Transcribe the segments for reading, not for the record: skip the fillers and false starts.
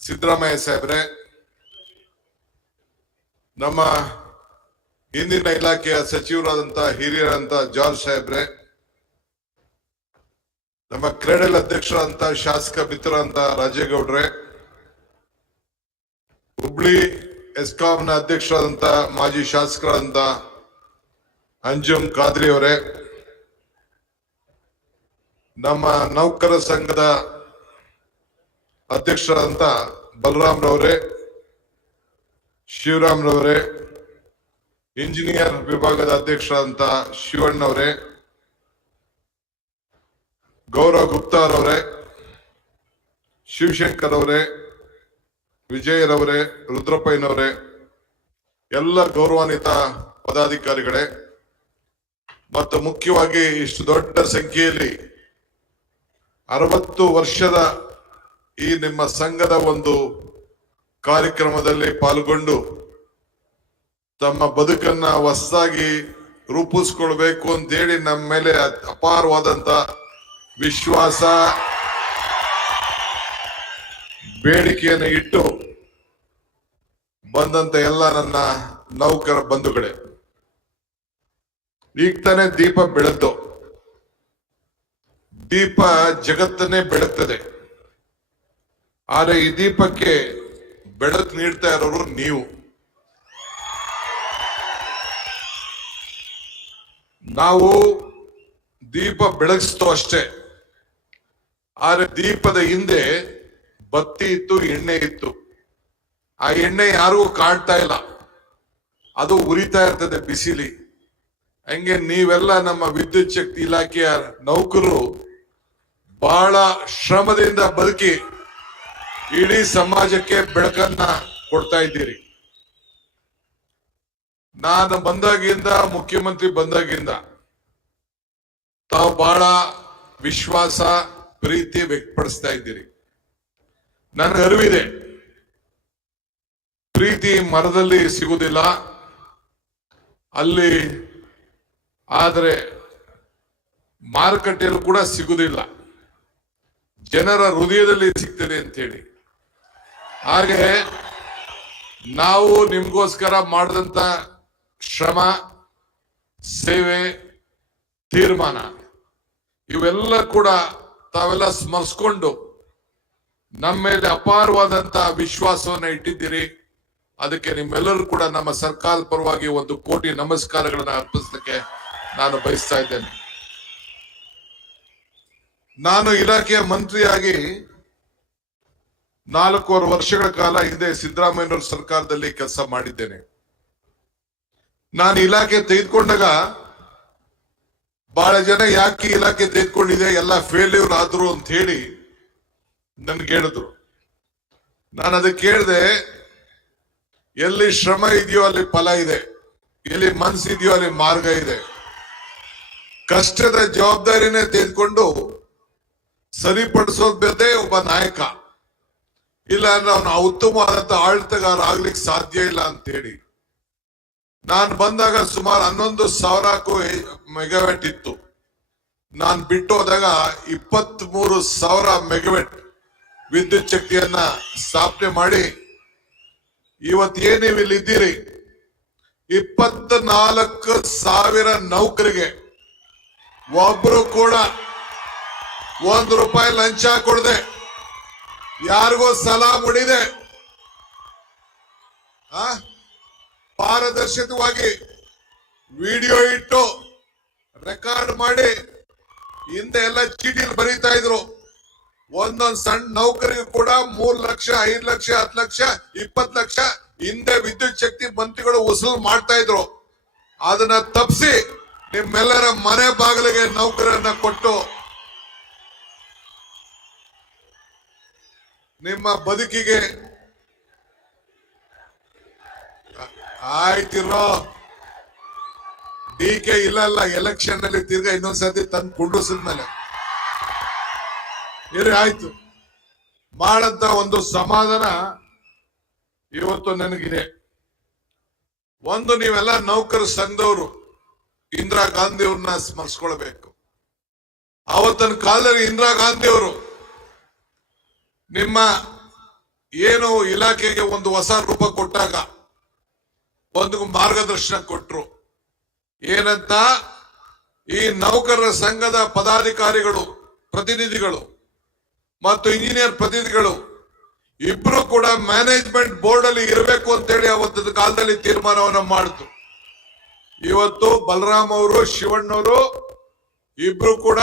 ಸಿದ್ದರಾಮಯ್ಯ ಸಾಹೇಬ್ರೆ, ನಮ್ಮ ಹಿಂದಿನ ಇಲಾಖೆಯ ಸಚಿವರಾದಂತ ಹಿರಿಯರಂತ ಜಾರ್ಜ್ ಸಾಹೇಬ್ರೆ, ನಮ್ಮ ಕ್ರೆಡಲ್ ಅಧ್ಯಕ್ಷರಂತ ಶಾಸಕ ಮಿತ್ರರಂತ ರಾಜೇಗೌಡ್ರೆ, ಹುಬ್ಳಿ ಎಸ್ಕಾಂನ ಅಧ್ಯಕ್ಷರಾದಂತ ಮಾಜಿ ಶಾಸಕರಾದಂತ ಅಂಜುಮ್ ಖಾದ್ರಿ ಅವರೇ, ನಮ್ಮ ನೌಕರ ಸಂಘದ ಅಧ್ಯಕ್ಷರಾದಂತ ಬಲರಾಮ್ ರವರೇ, ಶಿವರಾಮ್ ರವರೇ, ಇಂಜಿನಿಯರ್ ವಿಭಾಗದ ಅಧ್ಯಕ್ಷರಾದಂತ ಶಿವಣ್ಣವರೇ, ಗೌರವ್ ಗುಪ್ತಾ ಅವರೇ, ಶಿವಶಂಕರ್ ಅವರೇ, ವಿಜಯರವರೇ, ರುದ್ರಪ್ಪಯ್ಯನವರೇ, ಎಲ್ಲ ಗೌರವಾನ್ವಿತ ಪದಾಧಿಕಾರಿಗಳೇ ಮತ್ತು ಮುಖ್ಯವಾಗಿ ಇಷ್ಟು ದೊಡ್ಡ ಸಂಖ್ಯೆಯಲ್ಲಿ 60 ವರ್ಷದ ಈ ನಿಮ್ಮ ಸಂಘದ ಒಂದು ಕಾರ್ಯಕ್ರಮದಲ್ಲಿ ಪಾಲ್ಗೊಂಡು ತಮ್ಮ ಬದುಕನ್ನ ಹೊಸದಾಗಿ ರೂಪಿಸ್ಕೊಳ್ಬೇಕು ಅಂತೇಳಿ ನಮ್ಮ ಮೇಲೆ ಅಪಾರವಾದಂತ ವಿಶ್ವಾಸ ಬೇಡಿಕೆಯನ್ನು ಇಟ್ಟು ಬಂದಂತ ಎಲ್ಲ ನನ್ನ ನೌಕರ ಬಂಧುಗಳೇ, ಈಗ ತಾನೇ ದೀಪ ಬೆಳೆದು, ದೀಪ ಜಗತ್ತನ್ನೇ ಬೆಳಗ್ತದೆ. ಆದ್ರೆ ಈ ದೀಪಕ್ಕೆ ಬೆಳಕು ನೀಡ್ತಾ ಇರೋರು ನೀವು. ನಾವು ದೀಪ ಬೆಳಗಿಸ್ತೋ ಅಷ್ಟೇ, ಆದ್ರೆ ದೀಪದ ಹಿಂದೆ ಬತ್ತಿ ಇತ್ತು, ಎಣ್ಣೆ ಇತ್ತು. ಆ ಎಣ್ಣೆ ಯಾರಿಗೂ ಕಾಣ್ತಾ ಇಲ್ಲ, ಅದು ಉರಿತಾ ಇರ್ತದೆ ಬಿಸಿಲಿ. ಹಂಗೆ ನೀವೆಲ್ಲ ನಮ್ಮ ವಿದ್ಯುತ್ ಶಕ್ತಿ ಇಲಾಖೆಯ ನೌಕರರು ಬಹಳ ಶ್ರಮದಿಂದ ಬದುಕಿ ಇಡೀ ಸಮಾಜಕ್ಕೆ ಬೆಳಕನ್ನ ಕೊಡ್ತಾ ಇದ್ದೀರಿ. ನಾನು ಬಂದಾಗಿಂದ, ಮುಖ್ಯಮಂತ್ರಿ ಬಂದಾಗಿಂದ ತಾವು ಬಹಳ ವಿಶ್ವಾಸ, ಪ್ರೀತಿ ವ್ಯಕ್ತಪಡಿಸ್ತಾ ಇದ್ದೀರಿ. ನನಗೆ ಅರಿವಿದೆ, ಪ್ರೀತಿ ಮರದಲ್ಲಿ ಸಿಗುವುದಿಲ್ಲ, ಅಲ್ಲಿ ಆದರೆ ಮಾರುಕಟ್ಟೆಯಲ್ಲೂ ಕೂಡ ಸಿಗುವುದಿಲ್ಲ, ಜನರ ಹೃದಯದಲ್ಲಿ ಸಿಗ್ತದೆ ಅಂತೇಳಿ. ಹಾಗೆ ನಾವು ನಿಮ್ಗೋಸ್ಕರ ಮಾಡಿದಂತ ಶ್ರಮ, ಸೇವೆ, ತೀರ್ಮಾನ ಇವೆಲ್ಲ ಕೂಡ ತಾವೆಲ್ಲ ಸ್ಮರಿಸ್ಕೊಂಡು ನಮ್ಮ ಮೇಲೆ ಅಪಾರವಾದಂತ ವಿಶ್ವಾಸವನ್ನ ಇಟ್ಟಿದ್ದೀರಿ. ಅದಕ್ಕೆ ನಿಮ್ಮೆಲ್ಲರೂ ಕೂಡ ನಮ್ಮ ಸರ್ಕಾರದ ಪರವಾಗಿ 1 ಕೋಟಿ ನಮಸ್ಕಾರಗಳನ್ನ ಅರ್ಪಿಸಲಿಕ್ಕೆ ನಾನು ಬಯಸ್ತಾ ಇದ್ದೇನೆ. ನಾನು ಇಲಾಖೆಯ ಮಂತ್ರಿಯಾಗಿ 4 ವರ್ಷಗಳ ಕಾಲ ಹಿಂದೆ ಸಿದ್ದರಾಮಯ್ಯನವರ ಸರ್ಕಾರದಲ್ಲಿ ಕೆಲಸ ಮಾಡಿದ್ದೇನೆ. ನಾನು ಇಲಾಖೆ ತೆಗೆದುಕೊಂಡಾಗ ಬಹಳ ಜನ ಯಾಕೆ ಇಲಾಖೆ ತೆಗೆದುಕೊಂಡಿದೆ, ಎಲ್ಲ ಫೇಲ್ಯೂರ್ ಆದ್ರು ಅಂತ ಹೇಳಿ ನನ್ಗೆ ಹೇಳಿದ್ರು. ನಾನು ಅದಕ್ಕೆ ಕೇಳಿದೆ, ಎಲ್ಲಿ ಶ್ರಮ ಇದೆಯೋ ಅಲ್ಲಿ ಫಲ ಇದೆ, ಎಲ್ಲಿ ಮನಸ್ಸಿದೆಯೋ ಅಲ್ಲಿ ಮಾರ್ಗ ಇದೆ. ಕಷ್ಟದ ಜವಾಬ್ದಾರಿನೇ ತೆಗೆದುಕೊಂಡು ಸರಿಪಡಿಸೋದೇ ಒಬ್ಬ ನಾಯಕ, ಇಲ್ಲ ಅಂದ್ರೆ ಅವನು ಉತ್ತಮವಾದಂತ ಆಡಳಿತಗಾರ ಆಗ್ಲಿಕ್ಕೆ ಸಾಧ್ಯ ಇಲ್ಲ ಅಂತೇಳಿ. ನಾನು ಬಂದಾಗ ಸುಮಾರು 11,000 ಮೆಗಾವ್ಯಾಟ್ ಇತ್ತು. ನಾನು ಬಿಟ್ಟು ಹೋದಾಗ 23,000 ಮೆಗಾವ್ಯಾಟ್ ವಿದ್ಯುತ್ ಶಕ್ತಿಯನ್ನ ಸ್ಥಾಪನೆ ಮಾಡಿ ಇವತ್ತೇನು ನೀವು ಇಲ್ಲಿ ಇದ್ದೀರಿ, 24,000 ನೌಕರಿಗೆ ಒಬ್ರು ಕೂಡ ₹1 ಲಂಚ ಕೊಡದೆ, ಯಾರಿಗೋ ಸಲಾ ಮುಡಿದೆ, ಪಾರದರ್ಶಕವಾಗಿ ವಿಡಿಯೋ ಇಟ್ಟು ರೆಕಾರ್ಡ್ ಮಾಡಿ ಹಿಂದೆ ಎಲ್ಲ ಚೀಟಿಲಿ ಬರೀತಾ ಇದ್ರು. ಒಂದೊಂದು ಸಣ್ಣ ನೌಕರಿಗೆ ಕೂಡ 3 ಲಕ್ಷ, 5 ಲಕ್ಷ, 10 ಲಕ್ಷ, 20 ಲಕ್ಷ ಹಿಂದೆ ವಿದ್ಯುತ್ ಶಕ್ತಿ ಮಂತ್ರಿಗಳು ವಸೂಲು ಮಾಡ್ತಾ ಇದ್ರು. ಅದನ್ನ ತಪ್ಪಿಸಿ ನಿಮ್ಮೆಲ್ಲರ ಮನೆ ಬಾಗಿಲಿಗೆ ನೌಕರನ್ನ ಕೊಟ್ಟು ನಿಮ್ಮ ಬದುಕಿಗೆ ಆಯ್ತಿರೋ. DK ಇಲ್ಲ ಎಲೆಕ್ಷನ್ ಅಲ್ಲಿ ತಿರ್ಗಾ ಇನ್ನೊಂದ್ಸತಿ ತಂದು ಕುಂಡ್ರಿಸಿದ್ಮೇಲೆ ಇರಿ ಆಯ್ತು ಮಾಡಂತ ಒಂದು ಸಮಾಧಾನ ಇವತ್ತು ನನಗಿದೆ. ಒಂದು, ನೀವೆಲ್ಲ ನೌಕರ ಸಂಘದವರು ಇಂದಿರಾ ಗಾಂಧಿ ಅವ್ರನ್ನ ಸ್ಮರಿಸ್ಕೊಳ್ಬೇಕು. ಆವತ್ತಿನ ಕಾಲದಲ್ಲಿ ಇಂದಿರಾ ಗಾಂಧಿ ಅವರು ನಿಮ್ಮ ಏನು ಇಲಾಖೆಗೆ ಒಂದು ಹೊಸ ರೂಪ ಕೊಟ್ಟಾಗ ಒಂದು ಮಾರ್ಗದರ್ಶನ ಕೊಟ್ರು. ಏನಂತ, ಈ ನೌಕರರ ಸಂಘದ ಪದಾಧಿಕಾರಿಗಳು, ಪ್ರತಿನಿಧಿಗಳು ಮತ್ತು ಇಂಜಿನಿಯರ್ ಪ್ರತಿನಿಧಿಗಳು ಇಬ್ರು ಕೂಡ ಮ್ಯಾನೇಜ್ಮೆಂಟ್ ಬೋರ್ಡ್ ಅಲ್ಲಿ ಇರಬೇಕು ಅಂತೇಳಿ ಅವತ್ತದ ಕಾಲದಲ್ಲಿ ತೀರ್ಮಾನವನ್ನ ಮಾಡಿತು. ಇವತ್ತು ಬಲರಾಮ್ ಅವರು, ಶಿವಣ್ಣವರು ಇಬ್ರು ಕೂಡ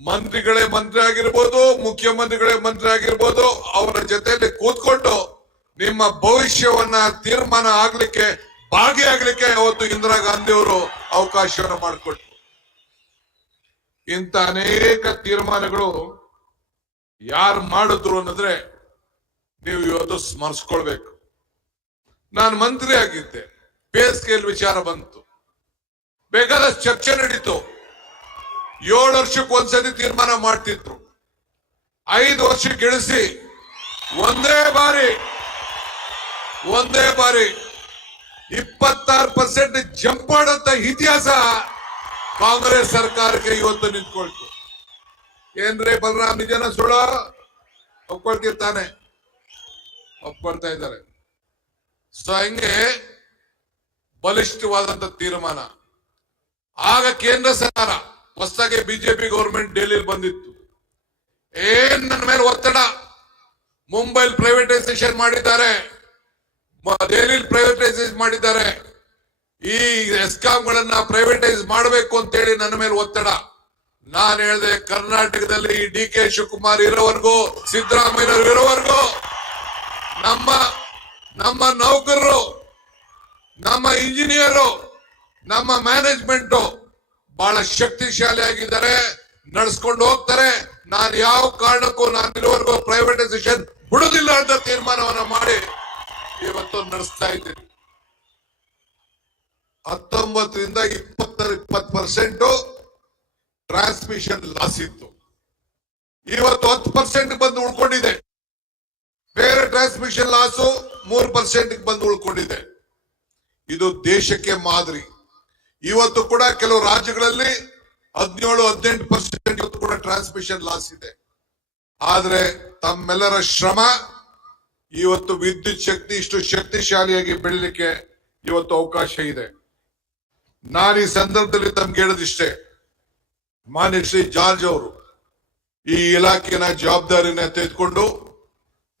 ಮಂತ್ರಿಗಳೇ ಮಂತ್ರಿ ಆಗಿರ್ಬೋದು, ಮುಖ್ಯಮಂತ್ರಿಗಳೇ ಮಂತ್ರಿ ಆಗಿರ್ಬೋದು, ಅವರ ಜೊತೆಯಲ್ಲಿ ಕೂತ್ಕೊಂಡು ನಿಮ್ಮ ಭವಿಷ್ಯವನ್ನ ತೀರ್ಮಾನ ಆಗ್ಲಿಕ್ಕೆ, ಭಾಗಿಯಾಗ್ಲಿಕ್ಕೆ ಅವತ್ತು ಇಂದಿರಾ ಗಾಂಧಿ ಅವರು ಅವಕಾಶವನ್ನು ಮಾಡಿಕೊಟ್ರು. ಇಂಥ ಅನೇಕ ತೀರ್ಮಾನಗಳು ಯಾರು ಮಾಡಿದ್ರು ಅನ್ನೋದ್ರೆ ನೀವು ಇವತ್ತು ಸ್ಮರಿಸ್ಕೊಳ್ಬೇಕು. ನಾನು ಮಂತ್ರಿ ಆಗಿದ್ದೆ, ಪೇ ಸ್ಕೇಲ್ ವಿಚಾರ ಬಂತು, ಬೇಕಾದಷ್ಟು ಚರ್ಚೆ ನಡೀತು. 7 ವರ್ಷಕ್ಕೆ ಒಂದ್ಸತಿ ತೀರ್ಮಾನ ಮಾಡ್ತಿದ್ರು, 5 ವರ್ಷಕ್ಕೆ ಇಳಿಸಿ ಒಂದೇ ಬಾರಿ 26% ಜಂಪ್ ಮಾಡಂತ ಇತಿಹಾಸ ಕಾಂಗ್ರೆಸ್ ಸರ್ಕಾರಕ್ಕೆ ಇವತ್ತು ನಿಂತ್ಕೊಳ್ತು. ಏನ್ರಿ ಬಲರಾಮ್, ನಿಜನ ಸುಳ್ಳ? ಒಪ್ಕೊಳ್ತಿರ್ತಾನೆ, ಒಪ್ಕೊಳ್ತಾ ಇದ್ದಾರೆ. ಸೊ ಹಂಗೆ ಬಲಿಷ್ಠವಾದಂತ ತೀರ್ಮಾನ. ಆಗ ಕೇಂದ್ರ ಸರ್ಕಾರ ಹೊಸದಾಗಿ ಬಿಜೆಪಿ ಗೌರ್ಮೆಂಟ್ ಡೆಲ್ಲಿಲಿ ಬಂದಿತ್ತು. ಏನ್ ನನ್ನ ಮೇಲೆ ಒತ್ತಡ, ಮುಂಬೈಲ್ ಪ್ರೈವೇಟೈಸೇಷನ್ ಮಾಡಿದ್ದಾರೆ, ದೆಹಲಿಯಲ್ಲಿ ಪ್ರೈವೇಟೈಸೇಷನ್ ಮಾಡಿದ್ದಾರೆ, ಈ ಎಸ್ಕಾಂಗಳನ್ನ ಪ್ರೈವೇಟೈಸ್ ಮಾಡಬೇಕು ಅಂತೇಳಿ ನನ್ನ ಮೇಲೆ ಒತ್ತಡ. ನಾನು ಹೇಳಿದೆ, ಕರ್ನಾಟಕದಲ್ಲಿ ಡಿ ಕೆ ಶಿವಕುಮಾರ್ ಇರೋವರೆಗೂ, ಸಿದ್ದರಾಮಯ್ಯ ಇರೋವರೆಗೂ ನಮ್ಮ ನೌಕರರು, ನಮ್ಮ ಇಂಜಿನಿಯರು, ನಮ್ಮ ಮ್ಯಾನೇಜ್ಮೆಂಟ್ ಬಹಳ ಶಕ್ತಿಶಾಲಿ ಆಗಿದ್ದಾರೆ, ನಡೆಸ್ಕೊಂಡು ಹೋಗ್ತಾರೆ. ನಾನು ಯಾವ ಕಾರಣಕ್ಕೂ ನಾನು ಇರುವವರೆಗೂ ಪ್ರೈವೇಟೈಸೇಷನ್ ಬಿಡುದಿಲ್ಲ ಅಂತ ತೀರ್ಮಾನವನ್ನ ಮಾಡಿ ಇವತ್ತು ನಡೆಸ್ತಾ ಇದ್ದೀನಿ. 19ರಿಂದ 20% ಟ್ರಾನ್ಸ್ಮಿಷನ್ ಲಾಸ್ ಇತ್ತು, ಇವತ್ತು 10% ಬಂದು ಉಳ್ಕೊಂಡಿದೆ. ಬೇರೆ ಟ್ರಾನ್ಸ್ಮಿಷನ್ ಲಾಸು 3% ಬಂದು ಉಳ್ಕೊಂಡಿದೆ. ಇದು ದೇಶಕ್ಕೆ ಮಾದರಿ. ಇವತ್ತು ಕೂಡ ಕೆಲವು ರಾಜ್ಯಗಳಲ್ಲಿ 17-18% ಇವತ್ತು ಕೂಡ ಟ್ರಾನ್ಸ್ಮಿಷನ್ ಲಾಸ್ ಇದೆ. ಆದ್ರೆ ತಮ್ಮೆಲ್ಲರ ಶ್ರಮ ಇವತ್ತು ವಿದ್ಯುತ್ ಶಕ್ತಿ ಇಷ್ಟು ಶಕ್ತಿಶಾಲಿಯಾಗಿ ಬೆಳಲಿಕ್ಕೆ ಇವತ್ತು ಅವಕಾಶ ಇದೆ. ನಾನು ಈ ಸಂದರ್ಭದಲ್ಲಿ ತಮ್ಗೆ ಹೇಳೋದಿಷ್ಟೇ, ಮಾನ್ಯ ಶ್ರೀ ಜಾರ್ಜ್ ಅವರು ಈ ಇಲಾಖೆನ ಜವಾಬ್ದಾರಿನ ತೆಗೆದುಕೊಂಡು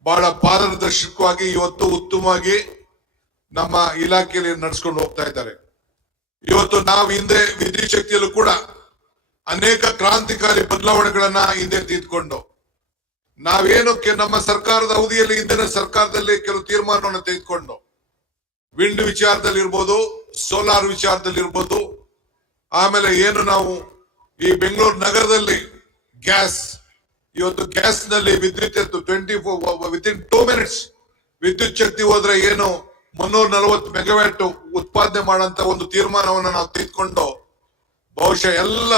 ಬಹಳ ಪಾರದರ್ಶಕವಾಗಿ ಇವತ್ತು ಉತ್ತಮವಾಗಿ ನಮ್ಮ ಇಲಾಖೆಯಲ್ಲಿ ನಡೆಸ್ಕೊಂಡು ಹೋಗ್ತಾ ಇದ್ದಾರೆ. ಇವತ್ತು ನಾವು ಹಿಂದೆ ವಿದ್ಯುತ್ ಶಕ್ತಿಯಲ್ಲೂ ಕೂಡ ಅನೇಕ ಕ್ರಾಂತಿಕಾರಿ ಬದಲಾವಣೆಗಳನ್ನ ಹಿಂದೆ ತೆಗೆದುಕೊಂಡು ನಾವೇನು ನಮ್ಮ ಸರ್ಕಾರದ ಅವಧಿಯಲ್ಲಿ, ಹಿಂದಿನ ಸರ್ಕಾರದಲ್ಲಿ ಕೆಲವು ತೀರ್ಮಾನವನ್ನು ತೆಗೆದುಕೊಂಡು ವಿಂಡ್ ವಿಚಾರದಲ್ಲಿ ಇರ್ಬೋದು, ಸೋಲಾರ್ ವಿಚಾರದಲ್ಲಿ ಇರ್ಬೋದು, ಆಮೇಲೆ ಏನು ನಾವು ಈ ಬೆಂಗಳೂರು ನಗರದಲ್ಲಿ ಗ್ಯಾಸ್, ಇವತ್ತು ಗ್ಯಾಸ್ ನಲ್ಲಿ ವಿದ್ಯುತ್ 24 ವಿತಿನ್ 2 ಮಿನಿಟ್ಸ್ ವಿದ್ಯುತ್ ಶಕ್ತಿ ಹೋದ್ರೆ ಏನು 340 ಮೆಗಾವ್ಯಾಟ್ ಉತ್ಪಾದನೆ ಮಾಡುವಂತ ಒಂದು ತೀರ್ಮಾನವನ್ನು ನಾವು ತೆಗೆದುಕೊಂಡು ಬಹುಶಃ ಎಲ್ಲ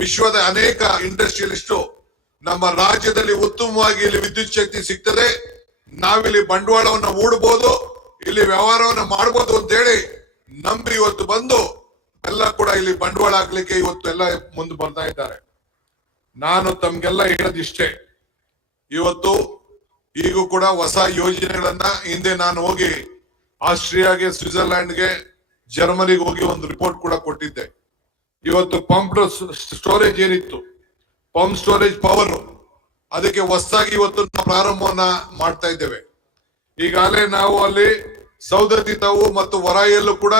ವಿಶ್ವದ ಅನೇಕ ಇಂಡಸ್ಟ್ರಿಯಲಿಸ್ಟು ನಮ್ಮ ರಾಜ್ಯದಲ್ಲಿ ಉತ್ತಮವಾಗಿ ಇಲ್ಲಿ ವಿದ್ಯುತ್ ಶಕ್ತಿ ಸಿಗ್ತದೆ, ನಾವಿಲ್ಲಿ ಬಂಡವಾಳವನ್ನು ಹೂಡಬಹುದು, ಇಲ್ಲಿ ವ್ಯವಹಾರವನ್ನು ಮಾಡಬಹುದು ಅಂತ ಹೇಳಿ ನಂಬಿ ಇವತ್ತು ಬಂದು ಎಲ್ಲ ಕೂಡ ಇಲ್ಲಿ ಬಂಡವಾಳ ಹಾಕ್ಲಿಕ್ಕೆ ಇವತ್ತು ಎಲ್ಲ ಮುಂದೆ ಬರ್ತಾ ಇದ್ದಾರೆ. ನಾನು ತಮ್ಗೆಲ್ಲ ಹೇಳೋದಿಷ್ಟೇ, ಇವತ್ತು ಈಗೂ ಕೂಡ ಹೊಸ ಯೋಜನೆಗಳನ್ನ ಹಿಂದೆ ನಾನು ಹೋಗಿ ಆಸ್ಟ್ರಿಯಾಗೆ, ಸ್ವಿಟ್ಜರ್ಲ್ಯಾಂಡ್ಗೆ, ಜರ್ಮನಿಗೆ ಹೋಗಿ ಒಂದು ರಿಪೋರ್ಟ್ ಕೂಡ ಕೊಟ್ಟಿದ್ದೆ. ಇವತ್ತು ಪಂಪ್ ಸ್ಟೋರೇಜ್ ಏನಿತ್ತು, ಪಂಪ್ ಸ್ಟೋರೇಜ್ ಪವರ್, ಅದಕ್ಕೆ ಹೊಸದಾಗಿ ಇವತ್ತು ನಾವು ಪ್ರಾರಂಭವನ್ನ ಮಾಡ್ತಾ ಇದ್ದೇವೆ. ಈಗಾಗಲೇ ನಾವು ಅಲ್ಲಿ ಸೌದತ್ತಿ ತಾವು ಮತ್ತು ವರಾಯಿಯಲ್ಲೂ ಕೂಡ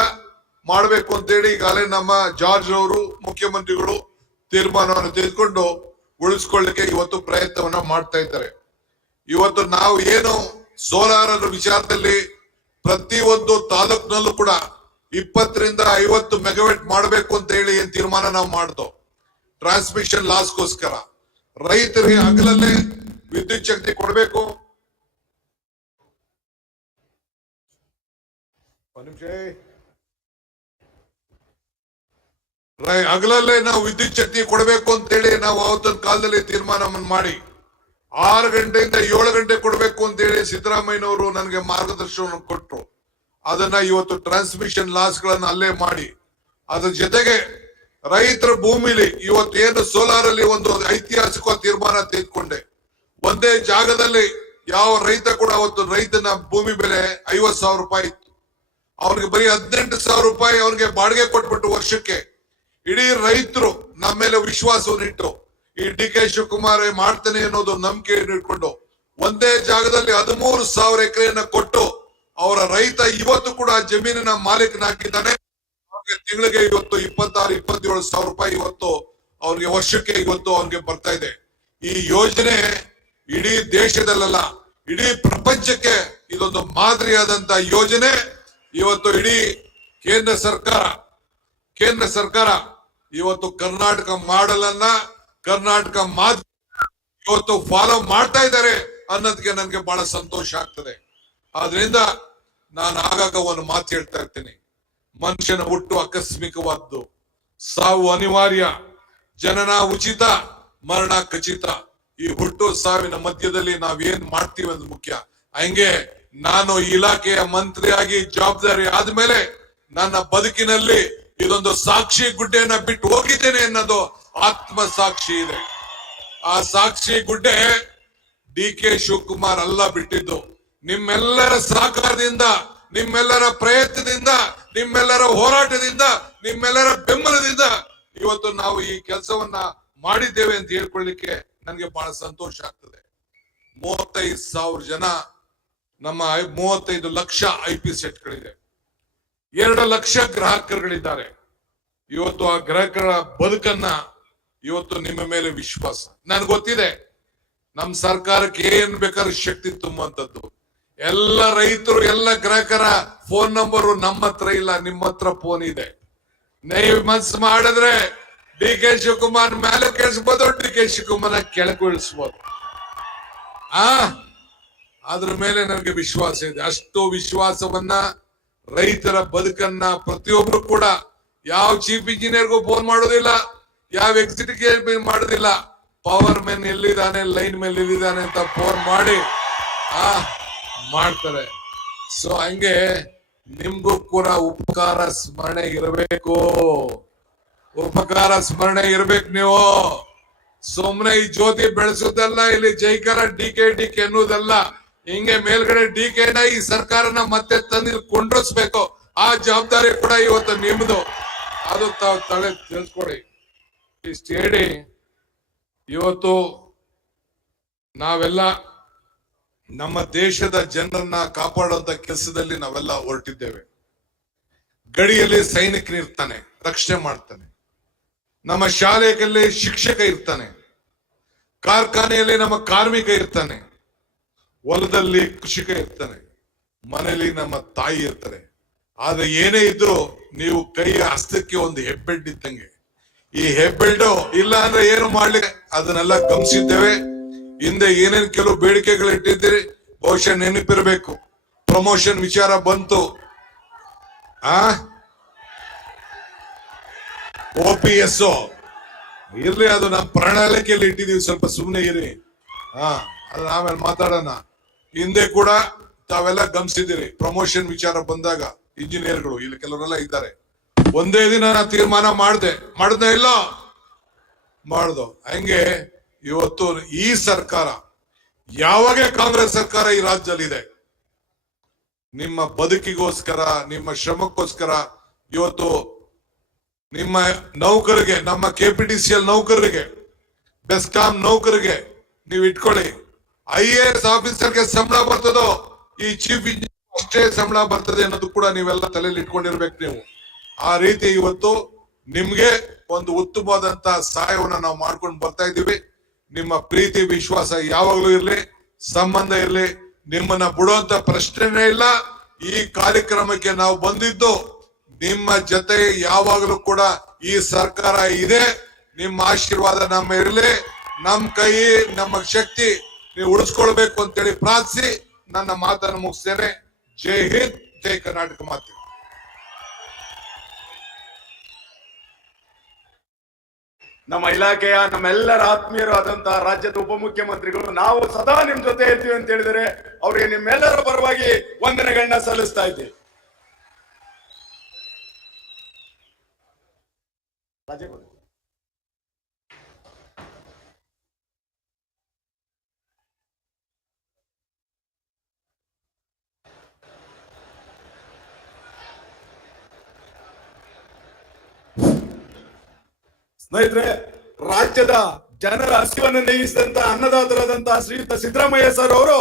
ಮಾಡಬೇಕು ಅಂತೇಳಿ ಈಗಾಗಲೇ ನಮ್ಮ ಜಾರ್ಜ್ ಅವರು ಮುಖ್ಯಮಂತ್ರಿಗಳು ತೀರ್ಮಾನವನ್ನು ತೆಗೆದುಕೊಂಡು ಉಳಿಸ್ಕೊಳ್ಳಿಕ್ಕೆ ಇವತ್ತು ಪ್ರಯತ್ನವನ್ನ ಮಾಡ್ತಾ ಇದ್ದಾರೆ. ಇವತ್ತು ನಾವು ಏನು ಸೋಲಾರ್ ವಿಚಾರದಲ್ಲಿ ಪ್ರತಿ ಒಂದು ತಾಲೂಕಿನಲ್ಲೂ ಕೂಡ 20ರಿಂದ 50 ಮೆಗಾವ್ಯಾಟ್ ಮಾಡಬೇಕು ಅಂತ ಹೇಳಿ ಏನ್ ತೀರ್ಮಾನ ನಾವು ಮಾಡ್ದೋ, ಟ್ರಾನ್ಸ್ಮಿಷನ್ ಲಾಸ್ಗೋಸ್ಕರ ರೈತರಿಗೆ ಹಗಲಲ್ಲೇ ವಿದ್ಯುತ್ ಶಕ್ತಿ ಕೊಡಬೇಕು. ಹಗಲಲ್ಲೇ ನಾವು ವಿದ್ಯುತ್ ಶಕ್ತಿ ಕೊಡಬೇಕು ಅಂತೇಳಿ ನಾವು ಅವತ್ತಿನ ಕಾಲದಲ್ಲಿ ತೀರ್ಮಾನವನ್ನು ಮಾಡಿ 6 ಗಂಟೆಯಿಂದ 7 ಗಂಟೆ ಕೊಡಬೇಕು ಅಂತೇಳಿ ಸಿದ್ದರಾಮಯ್ಯನವರು ನನಗೆ ಮಾರ್ಗದರ್ಶನ ಕೊಟ್ಟರು. ಅದನ್ನ ಇವತ್ತು ಟ್ರಾನ್ಸ್ಮಿಷನ್ ಲಾಸ್ ಗಳನ್ನ ಅಲ್ಲೇ ಮಾಡಿ, ಅದ್ರ ಜೊತೆಗೆ ರೈತರ ಭೂಮಿಲಿ ಇವತ್ತು ಏನು ಸೋಲಾರ್ ಅಲ್ಲಿ ಒಂದು ಐತಿಹಾಸಿಕ ತೀರ್ಮಾನ ತೆಗೆದುಕೊಂಡೆ, ಒಂದೇ ಜಾಗದಲ್ಲಿ ಯಾವ ರೈತ ಕೂಡ ಅವತ್ತು ರೈತನ ಭೂಮಿ ಬೆಲೆ 50,000 ರೂಪಾಯಿ ಇತ್ತು. ಅವ್ರಿಗೆ ಬರೀ 18,000 ರೂಪಾಯಿ ಅವ್ರಿಗೆ ಬಾಡಿಗೆ ಕೊಟ್ಬಿಟ್ಟು ವರ್ಷಕ್ಕೆ ಇಡೀ ರೈತರು ನಮ್ಮ ಮೇಲೆ ವಿಶ್ವಾಸವನ್ನಿಟ್ಟು ಈ ಡಿ ಕೆ ಶಿವಕುಮಾರ್ ಮಾಡ್ತಾನೆ ಅನ್ನೋದು ನಂಬಿಕೆ ಇಟ್ಕೊಂಡು ಒಂದೇ ಜಾಗದಲ್ಲಿ 13,000 ಎಕರೆಯನ್ನ ಕೊಟ್ಟು ಅವರ ರೈತ ಇವತ್ತು ಕೂಡ ಜಮೀನಿನ ಮಾಲೀಕನಾಗಿದ್ದಾನೆ. ಅವ್ರಿಗೆ ತಿಂಗಳಿಗೆ ಇವತ್ತು 26-27,000 ರೂಪಾಯಿ ಇವತ್ತು ಅವ್ರಿಗೆ ವರ್ಷಕ್ಕೆ ಇವತ್ತು ಅವ್ರಿಗೆ ಬರ್ತಾ ಇದೆ. ಈ ಯೋಜನೆ ಇಡೀ ದೇಶದಲ್ಲ, ಇಡೀ ಪ್ರಪಂಚಕ್ಕೆ ಇದೊಂದು ಮಾದರಿಯಾದಂತ ಯೋಜನೆ. ಇವತ್ತು ಇಡೀ ಕೇಂದ್ರ ಸರ್ಕಾರ ಇವತ್ತು ಕರ್ನಾಟಕ ಮಾಡೆಲ್ ಅನ್ನ ಕರ್ನಾಟಕ ಮಾದರಿ ಇವತ್ತು ಫಾಲೋ ಮಾಡ್ತಾ ಇದ್ದಾರೆ ಅನ್ನೋದಕ್ಕೆ ನನಗೆ ಬಹಳ ಸಂತೋಷ ಆಗ್ತದೆ. ಆದ್ರಿಂದ ನಾನು ಆಗಾಗ ಒಂದು ಮಾತು ಹೇಳ್ತಾ ಇರ್ತೀನಿ, ಮನುಷ್ಯನ ಹುಟ್ಟು ಆಕಸ್ಮಿಕವಾದ್ದು, ಸಾವು ಅನಿವಾರ್ಯ, ಜನನ ಉಚಿತ, ಮರಣ ಖಚಿತ. ಈ ಹುಟ್ಟು ಸಾವಿನ ಮಧ್ಯದಲ್ಲಿ ನಾವೇನ್ ಮಾಡ್ತೀವಿ ಅನ್ನೋದು ಮುಖ್ಯ. ಹಂಗೆ ನಾನು ಇಲಾಖೆಯ ಮಂತ್ರಿಯಾಗಿ ಜವಾಬ್ದಾರಿ ಆದ್ಮೇಲೆ ನನ್ನ ಬದುಕಿನಲ್ಲಿ ಇದೊಂದು ಸಾಕ್ಷಿ ಗುಡ್ಡೆಯನ್ನ ಬಿಟ್ಟು ಹೋಗಿದ್ದೇನೆ ಅನ್ನೋದು ಆತ್ಮ ಸಾಕ್ಷಿ ಇದೆ. ಆ ಸಾಕ್ಷಿ ಗುಡ್ಡೆ ಡಿ ಕೆ ಶಿವಕುಮಾರ್ ಅಲ್ಲ ಬಿಟ್ಟಿದ್ದು, ನಿಮ್ಮೆಲ್ಲರ ಸಹಕಾರದಿಂದ, ನಿಮ್ಮೆಲ್ಲರ ಪ್ರಯತ್ನದಿಂದ, ನಿಮ್ಮೆಲ್ಲರ ಹೋರಾಟದಿಂದ, ನಿಮ್ಮೆಲ್ಲರ ಬೆಂಬಲದಿಂದ ಇವತ್ತು ನಾವು ಈ ಕೆಲಸವನ್ನ ಮಾಡಿದ್ದೇವೆ ಅಂತ ಹೇಳ್ಕೊಳ್ಳಿಕ್ಕೆ ನನಗೆ ಬಹಳ ಸಂತೋಷ ಆಗ್ತದೆ. 35,000 ಜನ, ನಮ್ಮ 35 ಲಕ್ಷ IP ಸೆಟ್ಗಳಿದೆ, 2 ಲಕ್ಷ ಗ್ರಾಹಕರುಗಳಿದ್ದಾರೆ. ಇವತ್ತು ಆ ಗ್ರಾಹಕರ ಬದುಕನ್ನ ಇವತ್ತು ನಿಮ್ಮ ಮೇಲೆ ವಿಶ್ವಾಸ ನನ್ಗೆ ಗೊತ್ತಿದೆ. ನಮ್ ಸರ್ಕಾರಕ್ಕೆ ಏನ್ ಬೇಕಾದ್ರೂ ಶಕ್ತಿ ತುಂಬುವಂತದ್ದು. ಎಲ್ಲ ರೈತರು, ಎಲ್ಲ ಗ್ರಾಹಕರ ಫೋನ್ ನಂಬರು ನಮ್ಮ ಹತ್ರ ಇಲ್ಲ, ನಿಮ್ಮ ಹತ್ರ ಫೋನ್ ಇದೆ. ನೀವು ಮನ್ಸು ಮಾಡಿದ್ರೆ ಡಿ ಕೆ ಶಿವಕುಮಾರ್ ಮೇಲೆ ಕೇಳಿಸ್ಬೋದು, ಡಿ ಕೆ ಶಿವಕುಮಾರ್ ಕೆಳಗೆ ಇಳಿಸ್ಬೋದು. ಅದ್ರ ಮೇಲೆ ನನಗೆ ವಿಶ್ವಾಸ ಇದೆ. ಅಷ್ಟು ವಿಶ್ವಾಸವನ್ನ, ರೈತರ ಬದುಕನ್ನ ಪ್ರತಿಯೊಬ್ರು ಕೂಡ, ಯಾವ ಚೀಫ್ ಇಂಜಿನಿಯರ್ಗೂ ಫೋನ್ ಮಾಡೋದಿಲ್ಲ, ಯಾವ ಎಕ್ಸಿಕ್ಯೂಟಿವ್ ಮಾಡೋದಿಲ್ಲ, ಪವರ್ ಮ್ಯಾನ್ ಎಲ್ಲಿದ್ದಾನೆ, ಲೈನ್ ಮೇಲೆ ಎಲ್ಲಿದ್ದಾನೆ ಅಂತ ಫೋನ್ ಮಾಡಿ ಮಾಡ್ತಾರೆ. ಸೊ ಹಂಗೆ ನಿಮ್ಗೂ ಕೂಡ ಉಪಕಾರ ಸ್ಮರಣೆ ಇರಬೇಕು, ನೀವು ಸುಮ್ನೆ ಈ ಜ್ಯೋತಿ ಬೆಳೆಸೋದಲ್ಲ, ಇಲ್ಲಿ ಜೈಕಾರ ಡಿ ಕೆ ಅನ್ನೋದಲ್ಲ. ಹಿಂಗೆ ಮೇಲ್ಗಡೆ ಡಿ ಕೆನ ಈ ಸರ್ಕಾರನ ಮತ್ತೆ ತಂದು ಕೊಂಡ್ರಿಸ್ಬೇಕು. ಆ ಜವಾಬ್ದಾರಿ ಕೂಡ ಇವತ್ತು ನಿಮ್ದು. ಅದು ತಾವು ತಲೆ ತಿಳ್ಕೊಳ್ಳಿ. ಇಷ್ಟು ಹೇಳಿ ಇವತ್ತು ನಾವೆಲ್ಲ ನಮ್ಮ ದೇಶದ ಜನರನ್ನ ಕಾಪಾಡುವಂತ ಕೆಲಸದಲ್ಲಿ ನಾವೆಲ್ಲ ಹೊರಟಿದ್ದೇವೆ. ಗಡಿಯಲ್ಲಿ ಸೈನಿಕನಿರ್ತಾನೆ, ರಕ್ಷಣೆ ಮಾಡ್ತಾನೆ. ನಮ್ಮ ಶಾಲೆಯಲ್ಲಿ ಶಿಕ್ಷಕ ಇರ್ತಾನೆ, ಕಾರ್ಖಾನೆಯಲ್ಲಿ ನಮ್ಮ ಕಾರ್ಮಿಕ ಇರ್ತಾನೆ, ಹೊಲದಲ್ಲಿ ಕೃಷಿಕ ಇರ್ತಾನೆ, ಮನೆಯಲ್ಲಿ ನಮ್ಮ ತಾಯಿ ಇರ್ತಾರೆ. ಆದ್ರೆ ಏನೇ ಇದ್ರು ನೀವು ಕೈ ಹಸ್ತಕ್ಕೆ ಒಂದು ಹೆಬ್ಬೆಡ್ ಇದ್ದಂಗೆ. ಈ ಹೆಬ್ಬೆಡ್ ಇಲ್ಲ ಅಂದ್ರೆ ಏನು ಮಾಡ್ಲಿಕ್ಕೆ, ಅದನ್ನೆಲ್ಲ ಗಮನಿಸಿದ್ದೇವೆ. ಹಿಂದೆ ಏನೇನ್ ಕೆಲವು ಬೇಡಿಕೆಗಳು ಇಟ್ಟಿದ್ದೀರಿ, ಬಹುಶಃ ನೆನಪಿರ್ಬೇಕು. ಪ್ರಮೋಷನ್ ವಿಚಾರ ಬಂತು, OPS ಇರ್ಲಿ, ಅದು ನಮ್ಮ ಪ್ರಣಾಳಿಕೆಯಲ್ಲಿ ಇಟ್ಟಿದೀವಿ, ಸ್ವಲ್ಪ ಸುಮ್ಮನೆ ಇರಿ. ಅದನ್ನ ಆಮೇಲೆ ಮಾತಾಡೋಣ. ಹಿಂದೆ ಕೂಡ ತಾವೆಲ್ಲ ಗಮನಿಸಿದಿರಿ, ಪ್ರಮೋಷನ್ ವಿಚಾರ ಬಂದಾಗ ಇಂಜಿನಿಯರ್ಗಳು ಇಲ್ಲಿ ಕೆಲವರೆಲ್ಲ ಇದ್ದಾರೆ. ಒಂದೇ ದಿನ ನಾ ತೀರ್ಮಾನ ಮಾಡ್ದೆ ಇಲ್ಲ ಮಾಡ್ದು. ಹಂಗೆ ಇವತ್ತು ಈ ಸರ್ಕಾರ, ಯಾವಾಗ ಕಾಂಗ್ರೆಸ್ ಸರ್ಕಾರ ಈ ರಾಜ್ಯದಲ್ಲಿ ಇದೆ, ನಿಮ್ಮ ಬದುಕಿಗೋಸ್ಕರ, ನಿಮ್ಮ ಶ್ರಮಕ್ಕೋಸ್ಕರ ಇವತ್ತು ನಿಮ್ಮ ನೌಕರಿಗೆ, ನಮ್ಮ KPTCL ನೌಕರರಿಗೆ, ಬೆಸ್ಕಾಂ ನೌಕರಿಗೆ ನೀವು ಇಟ್ಕೊಳ್ಳಿ. IAS ಆಫೀಸರ್ಗೆ ಸಂಬಳ ಬರ್ತದೋ, ಈ ಚೀಫ್ ಇಂಜಿನಿಯರ್ ಅಷ್ಟೇ ಸಂಬಳ ಬರ್ತದೆ ಅನ್ನೋದು ಕೂಡ ನೀವೆಲ್ಲ ತಲೆಯಲ್ಲಿ ಇಟ್ಕೊಂಡಿರ್ಬೇಕು. ನೀವು ಆ ರೀತಿ ಇವತ್ತು ನಿಮ್ಗೆ ಒಂದು ಉತ್ತಮವಾದಂತ ಸಹಾಯವನ್ನು ನಾವು ಮಾಡ್ಕೊಂಡು ಬರ್ತಾ ಇದ್ದೀವಿ. ನಿಮ್ಮ ಪ್ರೀತಿ ವಿಶ್ವಾಸ ಯಾವಾಗ್ಲೂ ಇರ್ಲಿ, ಸಂಬಂಧ ಇರ್ಲಿ, ನಿಮ್ಮನ್ನ ಬಿಡುವಂತ ಪ್ರಶ್ನೆನೇ ಇಲ್ಲ. ಈ ಕಾರ್ಯಕ್ರಮಕ್ಕೆ ನಾವು ಬಂದಿದ್ದು ನಿಮ್ಮ ಜೊತೆ ಯಾವಾಗಲೂ ಕೂಡ ಈ ಸರ್ಕಾರ ಇದೆ. ನಿಮ್ಮ ಆಶೀರ್ವಾದ ನಮ್ಮ ಇರಲಿ, ನಮ್ ಕೈ, ನಮ್ಮ ಶಕ್ತಿ ನೀವು ಉಳಿಸ್ಕೊಳ್ಬೇಕು ಅಂತೇಳಿ ಪ್ರಾರ್ಥಿಸಿ ನನ್ನ ಮಾತನ್ನು ಮುಗಿಸ್ತೇನೆ. ಜೈ ಹಿಂದ್, ಜೈ ಕರ್ನಾಟಕ ಮಾತೆ. ನಮ್ಮ ಇಲಾಖೆಯ ನಮ್ಮೆಲ್ಲರ ಆತ್ಮೀಯರು ಆದಂತಹ ರಾಜ್ಯದ ಉಪಮುಖ್ಯಮಂತ್ರಿಗಳು ನಾವು ಸದಾ ನಿಮ್ ಜೊತೆ ಇರ್ತೀವಿ ಅಂತ ಹೇಳಿದರೆ ಅವರಿಗೆ ನಿಮ್ಮೆಲ್ಲರ ಪರವಾಗಿ ವಂದನೆಗಳನ್ನ ಸಲ್ಲಿಸ್ತಾ ಇದ್ದೀವಿ. ಸ್ನೇಹಿತರೆ, ರಾಜ್ಯದ ಜನರ ಹಸಿವನ್ನು ನೀಗಿಸಿದಂತ ಅನ್ನದಾತರಾದಂತಹ ಶ್ರೀಯುತ ಸಿದ್ದರಾಮಯ್ಯ ಸರ್ ಅವರು